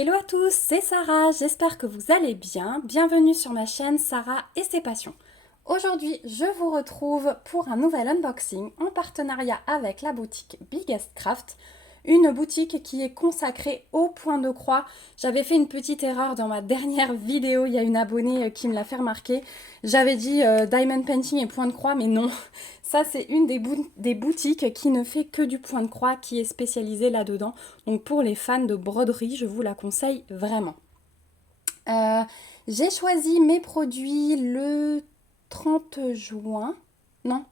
Hello à tous, c'est Sarah, j'espère que vous allez bien. Bienvenue sur ma chaîne Sarah et ses passions. Aujourd'hui, je vous retrouve pour un nouvel unboxing en partenariat avec la boutique Biggest Craft, une boutique qui est consacrée au point de croix. J'avais fait une petite erreur dans ma dernière vidéo, il y a une abonnée qui me l'a fait remarquer. J'avais dit diamond painting et point de croix, mais non. Ça, c'est une des boutiques qui ne fait que du point de croix, qui est spécialisée là-dedans. Donc pour les fans de broderie, je vous la conseille vraiment. J'ai choisi mes produits le 30 juin. Non,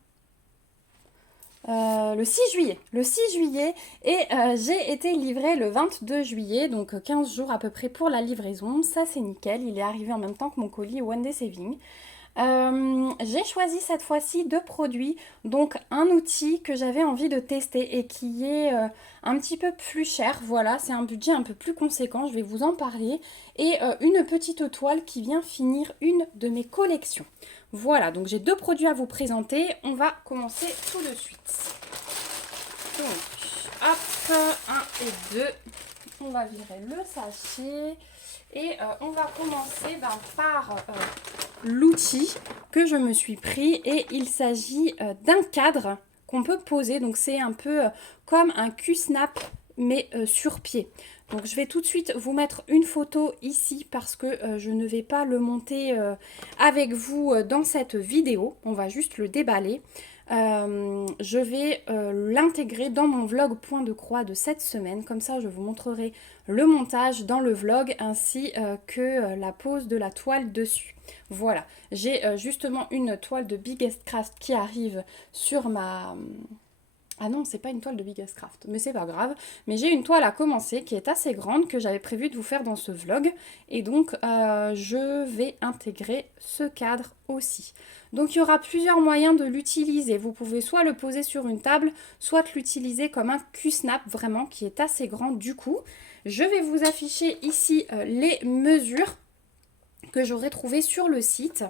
le 6 juillet. Le 6 juillet et j'ai été livrée le 22 juillet, donc 15 jours à peu près pour la livraison. Ça, c'est nickel. Il est arrivé en même temps que mon colis One Day Saving. J'ai choisi cette fois-ci deux produits, donc un outil que j'avais envie de tester et qui est un petit peu plus cher, voilà, c'est un budget un peu plus conséquent, je vais vous en parler, et une petite toile qui vient finir une de mes collections. Voilà, donc j'ai deux produits à vous présenter, on va commencer tout de suite. Donc, hop, 1 et 2, on va virer le sachet. Et on va commencer par l'outil que je me suis pris et il s'agit d'un cadre qu'on peut poser. Donc c'est un peu comme un cul-snap mais sur pied. Donc je vais tout de suite vous mettre une photo ici parce que je ne vais pas le monter avec vous dans cette vidéo. On va juste le déballer. Je vais l'intégrer dans mon vlog point de croix de cette semaine. Comme ça, je vous montrerai le montage dans le vlog ainsi que la pose de la toile dessus. Voilà, j'ai justement une toile de Biggest Craft qui arrive sur ma... Ah non, c'est pas une toile de Biggest Craft, mais c'est pas grave. Mais j'ai une toile à commencer qui est assez grande que j'avais prévu de vous faire dans ce vlog. Et donc, je vais intégrer ce cadre aussi. Donc, il y aura plusieurs moyens de l'utiliser. Vous pouvez soit le poser sur une table, soit l'utiliser comme un Q-snap vraiment qui est assez grand du coup. Je vais vous afficher ici les mesures que j'aurai trouvées sur le site.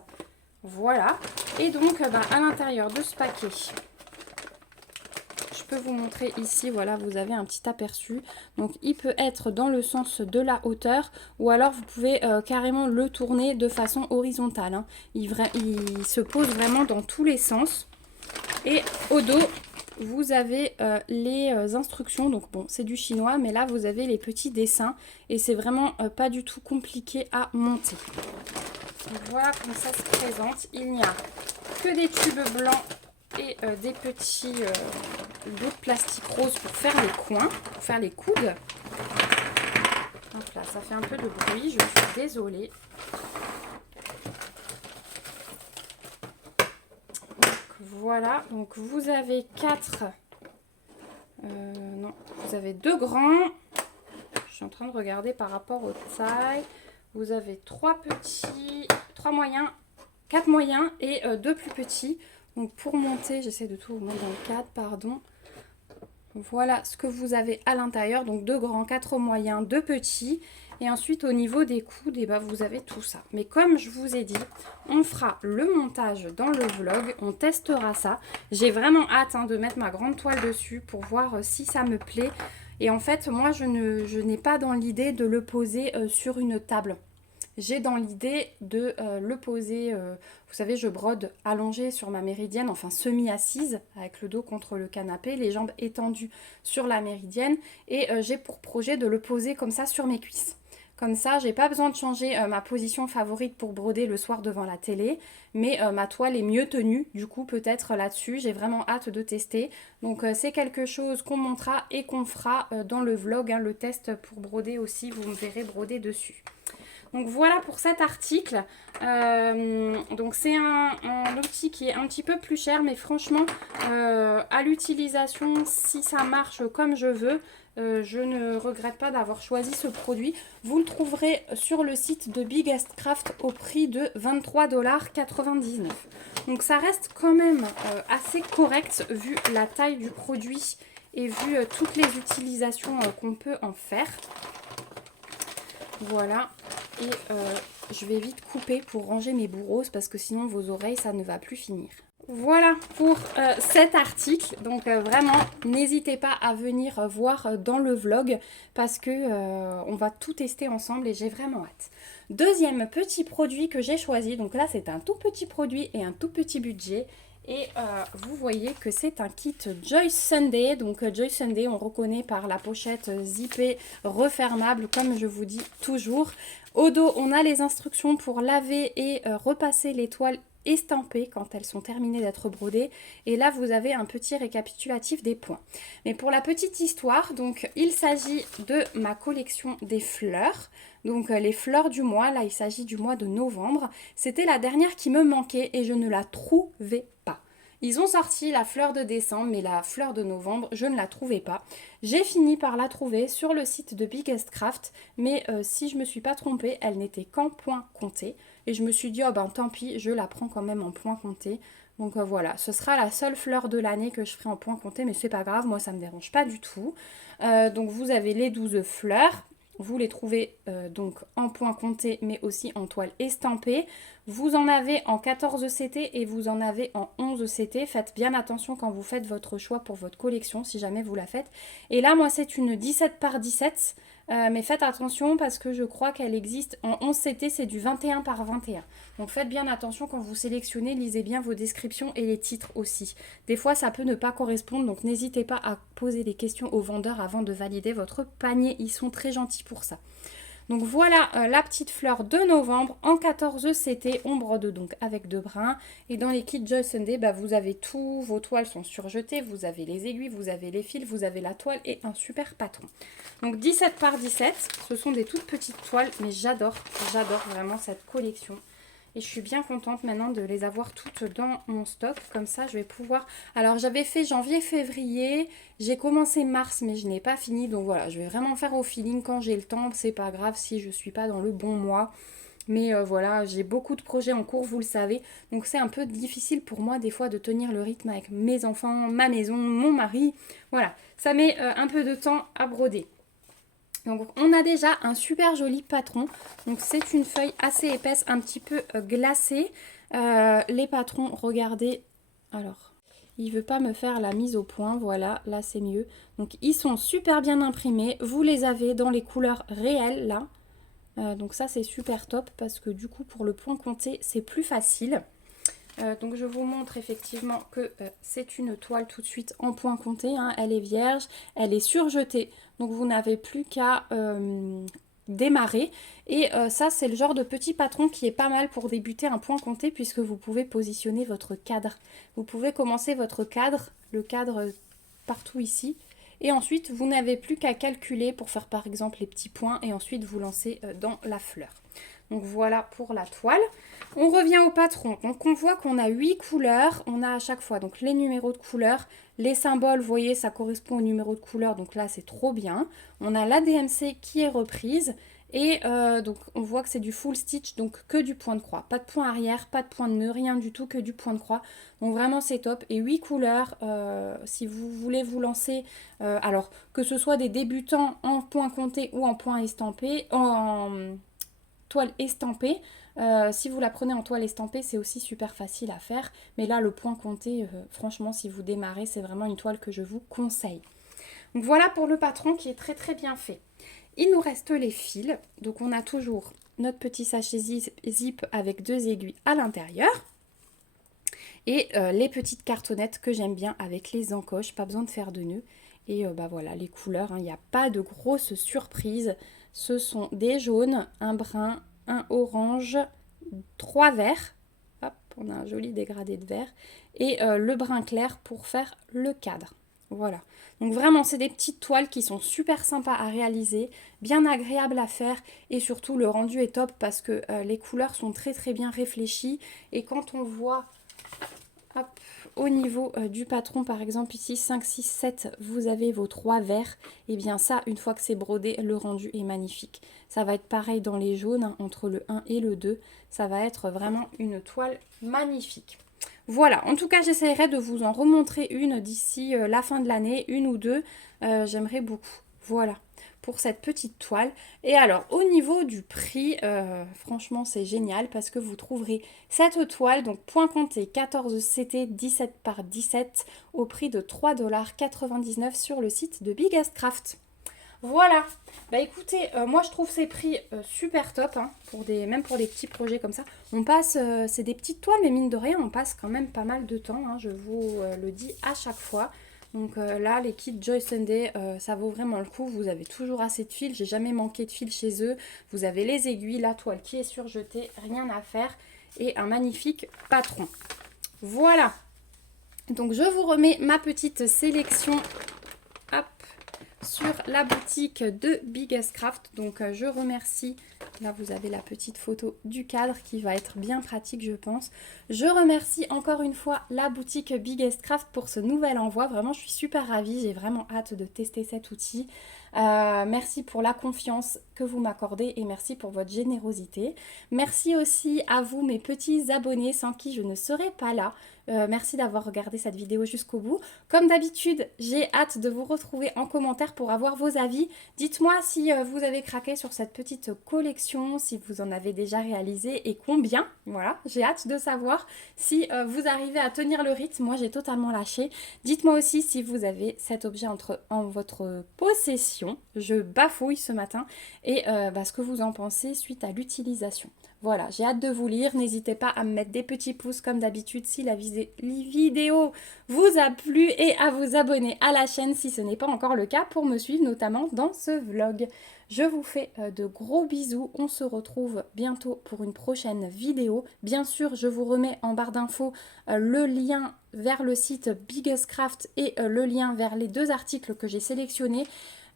Voilà. Et donc, à l'intérieur de ce paquet... Je peux vous montrer ici, voilà, vous avez un petit aperçu. Donc, il peut être dans le sens de la hauteur ou alors vous pouvez carrément le tourner de façon horizontale. Hein. Il se pose vraiment dans tous les sens. Et au dos, vous avez les instructions. Donc, bon, c'est du chinois, mais là, vous avez les petits dessins et c'est vraiment pas du tout compliqué à monter. Donc, voilà comment ça se présente. Il n'y a que des tubes blancs et des petits bouts de plastique rose pour faire les coins, pour faire les coudes. Donc là, ça fait un peu de bruit, je suis désolée. Donc, voilà, donc vous avez 4... non, vous avez 2 grands. Je suis en train de regarder par rapport aux tailles. Vous avez 3 petits, 3 moyens, 4 moyens et 2 plus petits. Donc pour monter, j'essaie de tout vous mettre dans le cadre, pardon. Voilà ce que vous avez à l'intérieur. Donc 2 grands, 4 moyens, 2 petits. Et ensuite au niveau des coudes, vous avez tout ça. Mais comme je vous ai dit, on fera le montage dans le vlog. On testera ça. J'ai vraiment hâte de mettre ma grande toile dessus pour voir si ça me plaît. Et en fait, moi, je n'ai pas dans l'idée de le poser sur une table. J'ai dans l'idée de le poser, vous savez, je brode allongée sur ma méridienne, enfin semi-assise, avec le dos contre le canapé, les jambes étendues sur la méridienne. Et j'ai pour projet de le poser comme ça sur mes cuisses. Comme ça, j'ai pas besoin de changer ma position favorite pour broder le soir devant la télé. Mais ma toile est mieux tenue, du coup, peut-être là-dessus. J'ai vraiment hâte de tester. Donc, c'est quelque chose qu'on montrera et qu'on fera dans le vlog. Le test pour broder aussi, vous me verrez broder dessus. Donc voilà pour cet article. Donc c'est un outil qui est un petit peu plus cher, mais franchement, à l'utilisation, si ça marche comme je veux, je ne regrette pas d'avoir choisi ce produit. Vous le trouverez sur le site de Biggest Craft au prix de 23,99 $. Donc ça reste quand même assez correct vu la taille du produit et vu toutes les utilisations qu'on peut en faire. Voilà, et je vais vite couper pour ranger mes bourreaux parce que sinon vos oreilles ça ne va plus finir. Voilà pour cet article. Donc vraiment, n'hésitez pas à venir voir dans le vlog parce que on va tout tester ensemble et j'ai vraiment hâte. Deuxième petit produit que j'ai choisi. Donc là, c'est un tout petit produit et un tout petit budget. Et vous voyez que c'est un kit Joy Sunday. Donc Joy Sunday, on reconnaît par la pochette zippée refermable, comme je vous dis toujours. Au dos, on a les instructions pour laver et repasser les toiles estampées quand elles sont terminées d'être brodées. Et là, vous avez un petit récapitulatif des points. Mais pour la petite histoire, donc il s'agit de ma collection des fleurs. Donc les fleurs du mois, là il s'agit du mois de novembre. C'était la dernière qui me manquait et je ne la trouvais pas. Ils ont sorti la fleur de décembre, mais la fleur de novembre, je ne la trouvais pas. J'ai fini par la trouver sur le site de Biggest Craft, mais si je ne me suis pas trompée, elle n'était qu'en point compté. Et je me suis dit, oh ben tant pis, je la prends quand même en point compté. Donc voilà, ce sera la seule fleur de l'année que je ferai en point compté, mais c'est pas grave, moi ça me dérange pas du tout. Donc vous avez les 12 fleurs. Vous les trouvez donc en point compté mais aussi en toile estampée. Vous en avez en 14 CT et vous en avez en 11 CT. Faites bien attention quand vous faites votre choix pour votre collection si jamais vous la faites. Et là moi c'est une 17 par 17 mais faites attention parce que je crois qu'elle existe en 11 CT, c'est du 21 par 21. Donc faites bien attention quand vous sélectionnez, lisez bien vos descriptions et les titres aussi. Des fois ça peut ne pas correspondre, donc n'hésitez pas à poser des questions aux vendeurs avant de valider votre panier, ils sont très gentils pour ça. Donc voilà la petite fleur de novembre en 14 CT, on brode donc avec 2 brins. Et dans les kits Joy Sunday, bah, vous avez tout, vos toiles sont surjetées, vous avez les aiguilles, vous avez les fils, vous avez la toile et un super patron. Donc 17 par 17, ce sont des toutes petites toiles, mais j'adore vraiment cette collection. Et je suis bien contente maintenant de les avoir toutes dans mon stock. Comme ça, je vais pouvoir... Alors, j'avais fait janvier-février. J'ai commencé mars, mais je n'ai pas fini. Donc voilà, je vais vraiment faire au feeling quand j'ai le temps. C'est pas grave si je ne suis pas dans le bon mois. Mais voilà, j'ai beaucoup de projets en cours, vous le savez. Donc c'est un peu difficile pour moi des fois de tenir le rythme avec mes enfants, ma maison, mon mari. Voilà, ça met un peu de temps à broder. Donc on a déjà un super joli patron. Donc c'est une feuille assez épaisse, un petit peu glacée. Les patrons, regardez. Alors, il ne veut pas me faire la mise au point. Voilà, là c'est mieux. Donc ils sont super bien imprimés. Vous les avez dans les couleurs réelles là. Donc ça c'est super top parce que du coup pour le point compté c'est plus facile. Donc je vous montre effectivement que c'est une toile tout de suite en point compté, hein. Elle est vierge, elle est surjetée, donc vous n'avez plus qu'à démarrer. Et ça c'est le genre de petit patron qui est pas mal pour débuter un point compté puisque vous pouvez positionner votre cadre. Vous pouvez commencer votre cadre, le cadre partout ici. Et ensuite vous n'avez plus qu'à calculer pour faire par exemple les petits points et ensuite vous lancer dans la fleur. Donc voilà pour la toile. On revient au patron. Donc on voit qu'on a 8 couleurs. On a à chaque fois donc les numéros de couleurs. Les symboles, vous voyez, ça correspond au numéro de couleur. Donc là, c'est trop bien. On a la DMC qui est reprise. Et donc on voit que c'est du full stitch, donc que du point de croix. Pas de point arrière, pas de point de nœud, rien du tout, que du point de croix. Donc vraiment c'est top. Et 8 couleurs, si vous voulez vous lancer, alors que ce soit des débutants en point compté ou en point estampé, en toile estampée. Si vous la prenez en toile estampée, c'est aussi super facile à faire. Mais là, le point compté, franchement, si vous démarrez, c'est vraiment une toile que je vous conseille. Donc voilà pour le patron qui est très très bien fait. Il nous reste les fils. Donc on a toujours notre petit sachet zip avec 2 aiguilles à l'intérieur. Et les petites cartonnettes que j'aime bien avec les encoches, pas besoin de faire de nœuds. Et bah voilà, les couleurs, il n'y a pas de grosses surprises. Ce sont des jaunes, un brun, un orange, 3 verts. Hop, on a un joli dégradé de vert. Et le brun clair pour faire le cadre. Voilà. Donc vraiment, c'est des petites toiles qui sont super sympas à réaliser, bien agréables à faire. Et surtout, le rendu est top parce que les couleurs sont très très bien réfléchies. Et quand on voit... Hop, au niveau du patron, par exemple, ici, 5, 6, 7, vous avez vos 3 verts. Et bien ça, une fois que c'est brodé, le rendu est magnifique. Ça va être pareil dans les jaunes, hein, entre le 1 et le 2. Ça va être vraiment une toile magnifique. Voilà, en tout cas, j'essaierai de vous en remontrer une d'ici la fin de l'année, une ou deux. J'aimerais beaucoup. Voilà. pour cette petite toile. Et alors au niveau du prix, franchement c'est génial parce que vous trouverez cette toile, donc point compté 14 CT 17 par 17 au prix de 3,99 $ sur le site de Biggest Craft. Voilà, bah écoutez, moi je trouve ces prix super top, hein, même pour des petits projets comme ça. On passe, c'est des petites toiles, mais mine de rien, on passe quand même pas mal de temps, hein, je vous le dis à chaque fois. Donc là, les kits Joy Sunday, ça vaut vraiment le coup. Vous avez toujours assez de fil, j'ai jamais manqué de fil chez eux. Vous avez les aiguilles, la toile qui est surjetée, rien à faire. Et un magnifique patron. Voilà, donc je vous remets ma petite sélection, hop, sur la boutique de Biggest Craft. Donc je remercie, là vous avez la petite photo du cadre qui va être bien pratique je pense. Je remercie encore une fois la boutique Biggest Craft pour ce nouvel envoi. Vraiment je suis super ravie, j'ai vraiment hâte de tester cet outil. Merci pour la confiance que vous m'accordez et merci pour votre générosité. Merci aussi à vous mes petits abonnés sans qui je ne serais pas là. Merci d'avoir regardé cette vidéo jusqu'au bout. Comme d'habitude, j'ai hâte de vous retrouver en commentaire pour avoir vos avis. Dites-moi si vous avez craqué sur cette petite collection, si vous en avez déjà réalisé et combien. Voilà, j'ai hâte de savoir si vous arrivez à tenir le rythme. Moi, j'ai totalement lâché. Dites-moi aussi si vous avez cet objet en votre possession. Je bafouille ce matin et ce que vous en pensez suite à l'utilisation. Voilà, j'ai hâte de vous lire. N'hésitez pas à me mettre des petits pouces comme d'habitude si la vidéo vous a plu et à vous abonner à la chaîne si ce n'est pas encore le cas pour me suivre notamment dans ce vlog. Je vous fais de gros bisous. On se retrouve bientôt pour une prochaine vidéo. Bien sûr, je vous remets en barre d'infos le lien vers le site Biggest Craft et le lien vers les 2 articles que j'ai sélectionnés.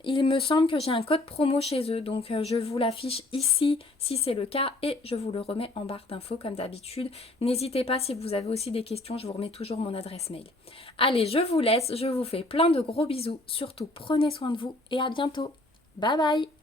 Il me semble que j'ai un code promo chez eux, donc je vous l'affiche ici si c'est le cas et je vous le remets en barre d'infos comme d'habitude. N'hésitez pas si vous avez aussi des questions, je vous remets toujours mon adresse mail. Allez, je vous laisse, je vous fais plein de gros bisous, surtout prenez soin de vous et à bientôt. Bye bye!